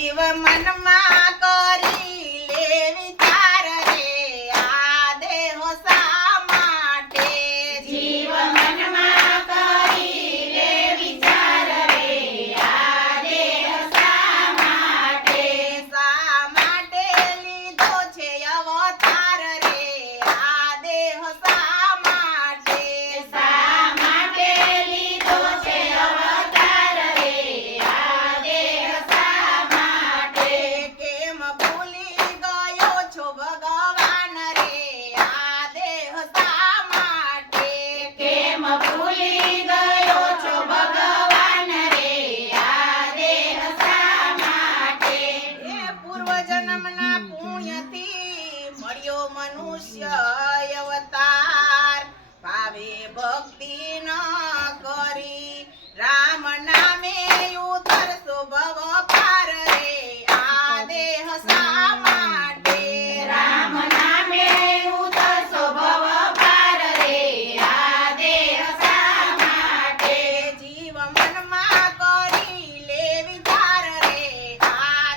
જીવ મનમાં કરી લે વિચાર રે આ દેહ શા માટે જીવ મનમાં કરી લે વિચાર રે આ દેહ શા માટે લીધો છે અવતાર રે આ દેહ શા માટે લીધો છે અવતાર રે આ દેહ શા માટે કેમ ભૂલી ગયો છો ભગવાન રે આ દેહ શા માટે કેમ ભૂલી ગયો છો ભગવાન રે આ દેહ શા માટે એ પૂર્વજન્મના પુણ્યથી મળ્યો મનુષ્ય અવતાર ભાવે ભક્તિ ન કરી રામ નામે ઉતરશો ભવ પાર રે આ દેહ શા માટે રામ નામે ઉતરશો ભવ પાર રે આ દેહ શા માટે જીવ મનમાં કરી લે વિચાર રે આ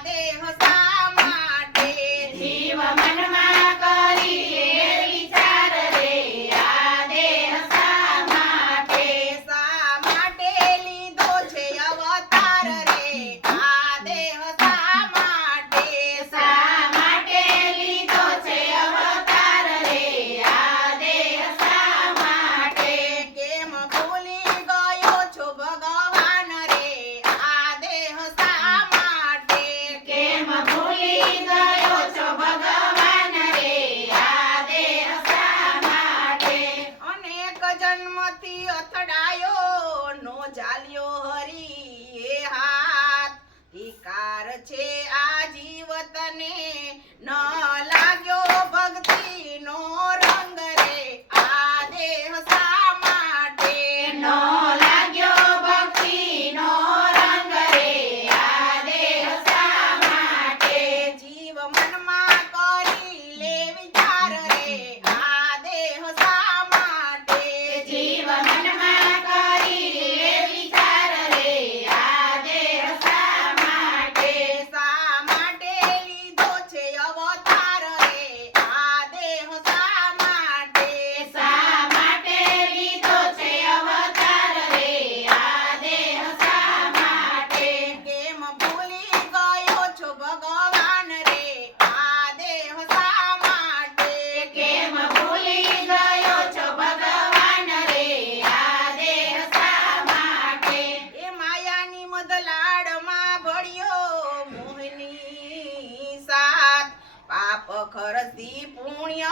દેહ શા માટે જીવ મનમાં કરી લે વિચાર રે આ દેહ શા માટે લીધો છે અવતાર રે આ દેહ શા માટે લીધો છે અવતાર રે આ દેહ શા માટે કેમ ભૂલી ગયો છો ભગવાન રે આ દેહ શા માટે કેમ ભૂલી ગયો છો ભગવાન રે આ દેહ શા માટે અનેક જન્મથી અથડાયો નો જાલ્યો હરી એ હાથ ધિકાર છે આ જીવતને ન લાગ્યો ભક્તિનો રંગ રે આ દેહ શા માટે નો લાગ્યો ભક્તિનો રંગ રે આ દેહ શા માટે જીવ મનમાં કરી લે વિચાર રે આ દેહ શા માટે જીવ મનમાં કરી લે વિચાર રે આ દેહ શા માટે લીધો છે અવતાર રે આ દેહ શા માટે લીધો છે અવતાર રે આ દેહ શા માટે કેમ ભૂલી ગયો છો ભગવાન રે આ દેહ શા માટે કેમ ભૂલી ગયો છો ભગવાન રે આ દેહ શા માટે એ માયાની મદલાડમાં ભળ્યો મોહની સાથ પાપ ખરસી પુણ્ય